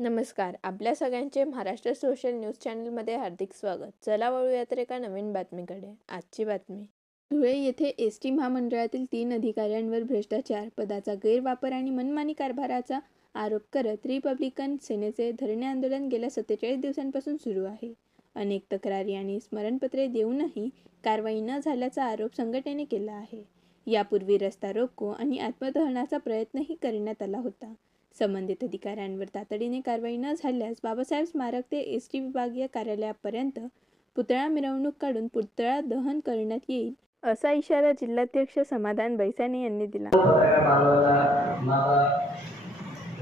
नमस्कार. आपल्या सगळ्यांचे महाराष्ट्र सोशल न्यूज चॅनलमध्ये हार्दिक स्वागत. चला वळूया तर एका नवीन बातमीकडे. आजची बातमी. धुळे येथे एसटी महामंडळातील 3 अधिकाऱ्यांवर भ्रष्टाचार, पदाचा गैरवापर आणि मनमानी कारभाराचा आरोप करत रिपब्लिकन सेनेचे धरणे आंदोलन गेल्या 47 दिवसांपासून सुरू आहे. अनेक तक्रारी आणि स्मरणपत्रे देऊनही कारवाई न झाल्याचा आरोप संघटनेने केला आहे. यापूर्वी रस्ता रोको आणि आत्मदहनाचा प्रयत्नही करण्यात आला होता. संबंधित अधिकाऱ्यांवर तातडीने कारवाई न झाल्यास बाबासाहेब स्मारक ते एसटी विभागीय कार्यालयापर्यंत पुतळा मिरवणूक काढून पुतळा दहन करण्यात येईल, असा इशारा जिल्हाध्यक्ष समाधान बैसाने यांनी दिला.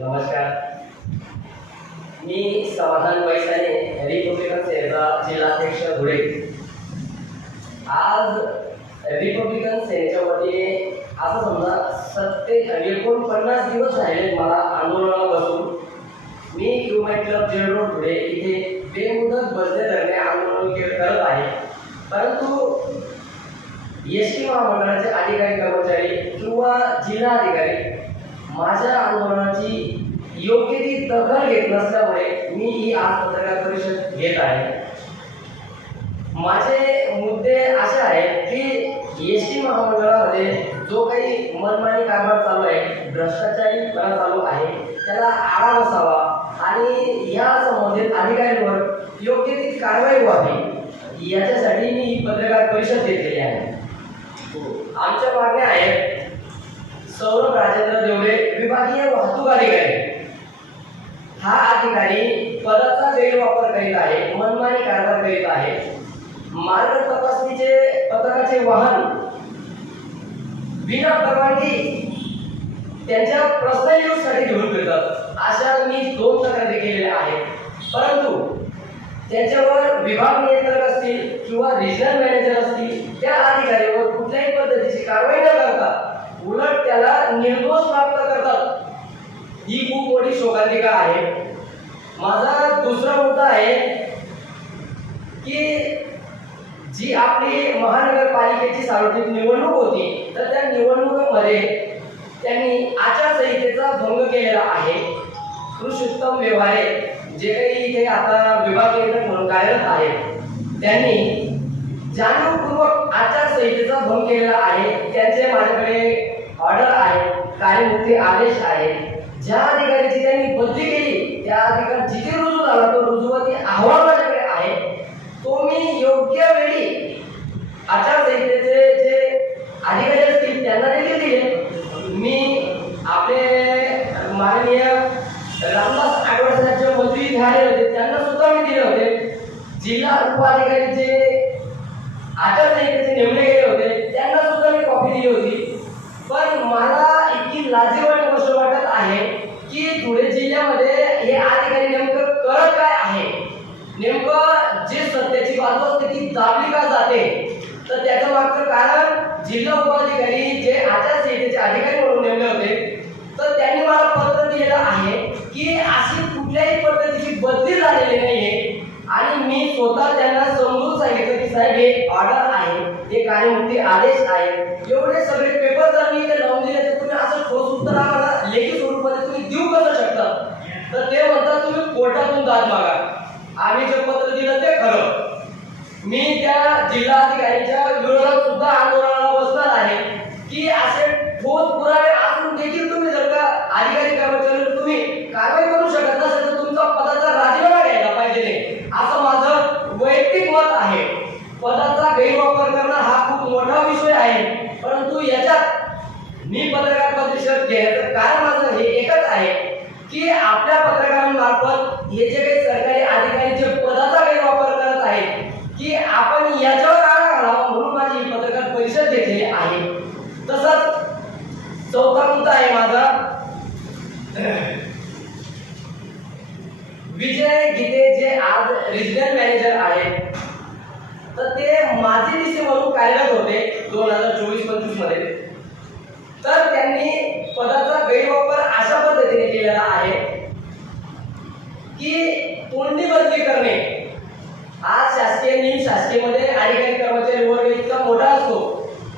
नमस्कार, मी समाधान बैसाने, रिपब्लिकन सेनेचा जिल्हाध्यक्ष धुळे. आज रिपब्लिकन सेनेच्या वतीने असं समजा 49 दिवस झाले मला आंदोलनाला बसून. मी क्यूमाय क्लब जेल रोड धुळे इथे बेमुदत बसले धरणे आंदोलन करत आहे. परंतु एसटी महामंडळाचे अधिकारी कर्मचारी किंवा जिल्हाधिकारी माझ्या आंदोलनाची योग्य ती दखल घेत नसल्यामुळे मी ही आज पत्रकार परिषद घेत आहे. माझे मुद्दे असे आहेत की एसटी महामंडळामध्ये जो काही मनमानी कारभार चालू आहे, भ्रष्टाचारीपणा चालू आहे, त्याला आळा बसावा आणि या संबंधित अधिकाऱ्यांवर योग्य ती कारवाई व्हावी, याच्यासाठी मी ही पत्रकार परिषद घेतलेली आहे. आमच्या मागण्या आहेत: सौरभ राजेंद्र देवळे, विभागीय वाहतूक अधिकारी. हा अधिकारी पदाचा गैरवापर करीत आहे, मनमानी कारभार करीत आहे. मार्ग तपासणीचे पथकाचे वाहन बिना परवानगी त्यांच्या पर्सनल यूजसाठी घेऊन फिरतात. अशा मी 2 तक्रारी केलेल्या आहेत. परंतु त्याच्यावर विभाग नियंत्रक असतील किंवा रिजनल मॅनेजर असतील, त्या अधिकाऱ्यावर कुठल्याही पद्धतीची कारवाई न करता उलट त्याला निर्दोष प्राप्त करतात. ही खूप मोठी शोकांतिका आहे. माझा दुसरा मुद्दा आहे की जी आपली महानगरपालिकेची सार्वत्रिक निवडणूक होती, तर त्या निवडणुकीमध्ये त्यांनी आचारसंहितेचा भंग केलेला आहे. कृषी उत्तम व्यवहारे जे काही इथे आता विभाग नियंत्रक म्हणून कार्यरत आहेत, त्यांनी जाणीवपूर्वक आचारसंहितेचा भंग केलेला आहे. त्यांचे माझ्याकडे ऑर्डर आहे, कार्यमुक्ती आदेश आहे. ज्या अधिकाऱ्याची त्यांनी बदली केली त्या अधिकारी जिथे रुजू झाला तो रुजूवती अहवाल माझ्याकडे आहे. तो मी योग्य वेळी आचारसंहितेचे जे अधिकारी असतील त्यांना देखील दिले. मी आपले माननीय रामदास आठवडेंचे मंत्री झाले होते, त्यांना सुद्धा मी दिले होते. जिल्हा उपअधिकारी जे आचारसंहितेचे नेमले गेले होते त्यांना सुद्धा मी कॉपी दिली होती. पण मला इतकी लाजिरवाणी गोष्ट वाटत आहे की धुळे जिल्ह्यामध्ये हे अधिकारी नेमकं करत काय आहे, नेमकं जे सत्याची बाजू असते ती दाबली का जाते. तर त्याचं मागचं कारण जिल्हा उपअधिकारी जे आचारसंहितेचे अधिकारी म्हणून नेमले होते, तर त्यांनी मला पत्र दिलेलं आहे की अशी कुठल्याही पद्धतीची बदली झालेली नाहीये. आणि मी स्वतः त्यांना समजून सांगितलं की साहेब हे ऑर्डर आहे, हे कार्यमुक्ती आदेश आहे. एवढे सगळे पेपर जर मी इथे लावून दिले तर तुम्ही असं ठोस उत्तर आम्हाला लेखी स्वरूपामध्ये तुम्ही देऊ कसं शकता. तर ते म्हणतात तुम्ही कोर्टातून दाद मागा. आम्ही जे पत्र दिलं ते खरं. मी त्या जिल्हाधिकाऱ्यांच्या विरोधात सुद्धा आंदोलनाला बसणार आहे की असे ठोस पुरावे असून देखील तुम्ही जर का अधिकारी कर्मचारी तुम्ही कारवाई करू शकत नसेल तर तुमचा पदाचा राजीनामा घ्यायला पाहिजे, असं माझं वैयक्तिक मत आहे. पदाचा गैरवापर करणं हा खूप मोठा विषय आहे, परंतु याच्यात मी पत्रकार परिषद घेण्याचं कारण माझं हे एकच आहे की आपल्या पत्रकारांमार्फत हे जे काही सरकारी अधिकारी जे पदाचा गैरवापर करत आहेत की आपण याच्यावर आळा घालावा, म्हणून माझी ही पत्रकार परिषद घेतलेली आहे. तसंच चौथा मुद्दा आहे माझा. विजय गीते जे आज रिजनल मॅनेजर आहेत, तर ते माजी डीसी म्हणून कार्यरत होते 2024-25 मध्ये. तर त्यांनी पदाचा गैरवापर अशा पद्धतीने केलेला आहे की तोंडी बदली करणे. आज शासकीय निम शासकीयमध्ये अधिकारी कर्मचारी वर्ग इतका मोठा असतो,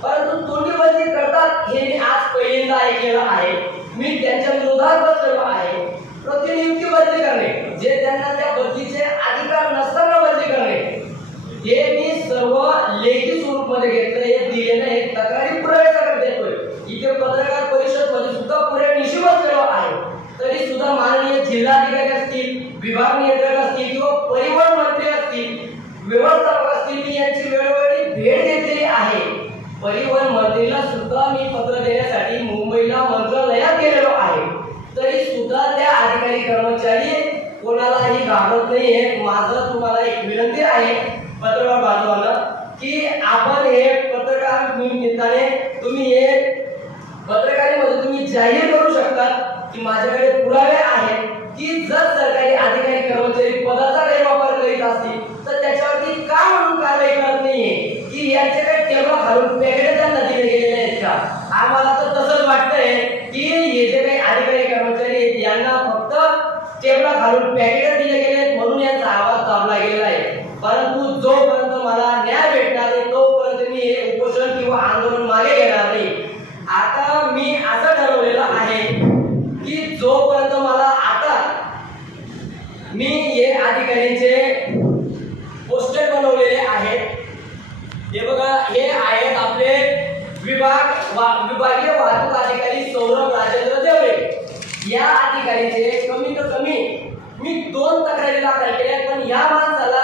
परंतु तोंडी बदली करतात हे मी आज पहिल्यांदा ऐकलेलं आहे. मी त्यांच्या विरोधात बसलेलो आहे. प्रतिनियुक्ती बदली करणे, जे त्यांना त्या बदलीचे अधिकार नसताना बदली करणे, हे मी सर्व लेखी स्वरूपामध्ये घेतलं. हे दिलेलं आहे, तक्रारी पुरावे सगळं देतोय. इथे पत्रकार परिषद मध्ये सुद्धा पुढे निशिबत केलं आहे. तरी सुद्धा माननीय जिल्हाधिकारी असतील, विभाग नियंत्रक असतील किंवा परिवहन मंत्री असतील, व्यवस्थापक असतील, मी यांची वेळोवेळी भेट घेतलेली आहे. परिवहन मंत्रीला सुद्धा मी पत्र देण्यासाठी मुंबईला मंत्रालयात गेलेलो आहे. तरी सुद्धा त्या अधिकारी कर्मचारी कोणालाही घाबरत नाहीये. माझं तुम्हाला एक विनंती आहे पत्रकार बांधवांना, की आपण हे पत्रकार निमित्ताने तुम्ही हे पत्रकारितेमध्ये तुम्ही जाहीर करू शकता की माझ्याकडे पुरावे आहेत की जर सरकारी अधिकारी कर्मचारी पदाचा गैरवापर करीत असतील तर त्याच्यावरती का म्हणून कारवाई करत नाहीये, की यांच्याकडे टेबल घालून पॅकेट त्यांना दिले गेलेले आहेत का? आम्हाला तर तसंच वाटतंय की हे जे काही अधिकारी कर्मचारी आहेत यांना फक्त टेबल घालून पॅकेट दिले गेले आहेत म्हणून यांचा आवाज दाबला गेलेला आहे. परंतु जोपर्यंत मला न्याय भेटणार नाही तोपर्यंत मी हे उपोषण किंवा आंदोलन मागे घेणार नाही. आता मी असं ठरवलेलं आहे की जोपर्यंत मला आता मी हे अधिकाऱ्यांचे पोस्टर बनवलेले आहेत. हे बघा, हे आहेत आपले विभागीय वाहतूक अधिकारी सौरभ राजेंद्र देवरे. या अधिकारीचे कमीत कमी मी 2 तक्रारी दाखल केल्या, पण या माणसाला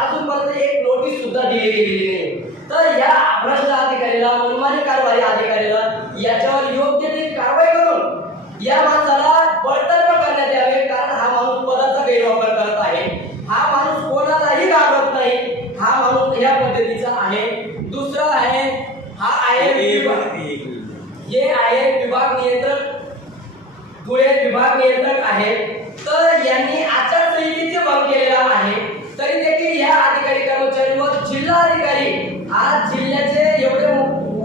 अजूनपर्यंत एक नोटीस सुद्धा दिली गेलेली नाही. तर या भ्रष्ट अधिकाऱ्याला, मनमानी कारभारी अधिकाऱ्याला याच्यावर योग्य ती कारवाई करून या माणसाला बडतर्फ करण्यात यावे. कारण हा माणूस पदाचा गैरवापर करत आहे. हा माणूस कोणालाही घाबरत नाही. हा माणूस या पद्धतीचा आहे. दुसरा आहे, हा आहे हे आहे विभाग नियंत्रक, धुळे विभाग नियंत्रक आहे. तर यांनी आचारसंहितेचे भंग केलेला आहे. तरी देखील या अधिकारी कर्मचाऱ्यांवर जिल्हाधिकारी आज जिल्ह्याचे एवढे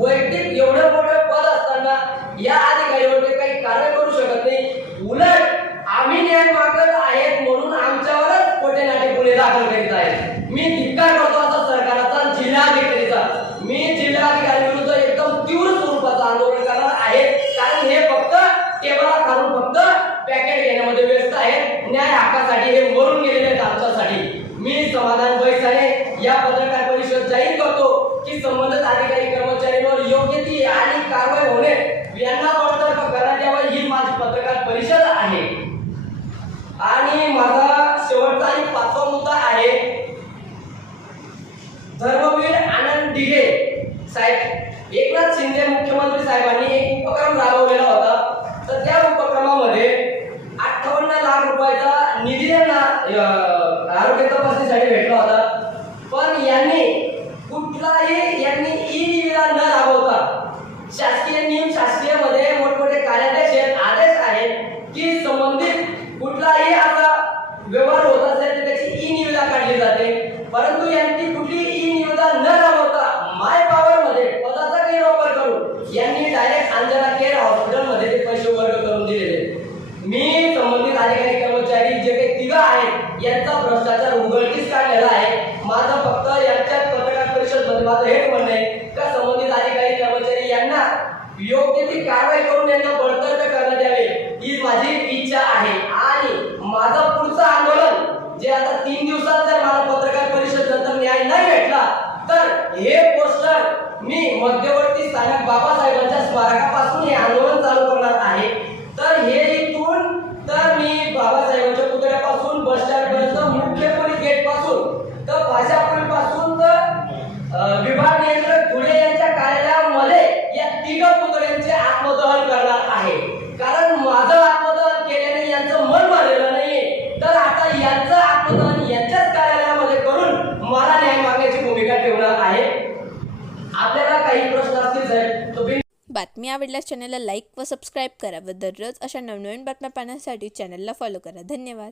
वैयक्तिक एवढे मोठे पद असताना या अधिकाऱ्यावर ते काही कारवाई करू शकत नाही. उलट आम्ही न्याय मागत आहेत म्हणून आमच्यावरच खोटे नाटे गुन्हे दाखल करीत आहेत. मी धिक्कार करतो असा सरकारचा, जिल्हाधिकारीचा. मी जिल्हाधिकारी विरुद्ध एकदम तीव्र स्वरूपाचं आंदोलन करणार आहे. कारण हे फक्त टेबला खालून फक्त पॅकेट घेण्यामध्ये व्यस्त आहेत. न्याय हक्कासाठी हे मरून गेलेले आहेत आमच्यासाठी. मी समाधान बैसाने या पत्रकार परिषद जाहीर करतो की संबंधित अधिकारी कर्मचाऱ्यांवर योग्य ती आणि कारवाई होणे, यांना बडतर्फ करण्यात यावं, ही माझी पत्रकार परिषद आहे. आणि माझा शेवटचा आणि 5वा मुद्दा आहे, धर्मवीर आनंद दिघे साहेब, एकनाथ शिंदे मुख्यमंत्री साहेबांनी एक उपक्रम राबवलेला होता. तर त्या उपक्रमामध्ये 58 लाख रुपयाचा निधी त्यांना आरोग्य तपासणीसाठी भेटला होता. पण यांनी ई निविदा न राबवता शासकीय नियम, शासकीय मध्ये मोठमोठे कार्यादेश आहेत, आदेश आहेत की संबंधित कुठलाही असा व्यवहार होत असेल तर त्याची ई निविदा काढली जाते. परंतु यांनी कुठली ई निविदा न राबवता माय पॉवर मध्ये पदाचा गैरवापर करून यांनी डायरेक्ट अंजना केअर हॉस्पिटल मध्ये ते पैसे वर्ग करून दिलेले. मी संबंधित अधिकारी कर्मचारी जे काही तिघ आहेत यांचा भ्रष्टाचार उघडकीस काढलेला आहे. माझं फक्त यांच्यात पत्रकार परिषद मध्ये माझं हेच म्हणणं आहे का संबंधित अधिकारी कर्मचारी यांना योग्य ती कारवाई करून यांना बडतर्फ करण्यात यावे, ही माझी इच्छा आहे. आणि माझं पुढचं आंदोलन जे आता 3 दिवसात जर मला पत्रकार परिषद नंतर न्याय नाही भेटला तर हे पोस्टर मी मध्यवर्ती स्थानक बाबासाहेबांच्या स्मारकापासून हे आंदोलन चालू करणार आहे. तर हे इथून तर मी बाबासाहेबांच्या पुतळ्यापासून बस स्टँड पर्यंत, मुख्य पोलीस गेट पासून तर भाषापूल पासून तर विभाग नियंत्रक धुळे यांच्या कार्यालयामध्ये या 3 पुतळ्यांचे आत्मदहन करणार आहे. कारण माझं आत्मदहन केल्याने यांचं मन भरलेलं नाहीये. तर आता यांचं आत्मदहन यांच्याच कार्यालयामध्ये करून मला न्याय मागण्याची भूमिका ठेवणार आहे. आपल्याला काही प्रश्न असतील साहेब तो बातमी आवडल्यास चॅनलला लाईक व सबस्क्राईब करा व दररोज अशा नवनवीन बातम्या पाहण्यासाठी चॅनलला फॉलो करा. धन्यवाद.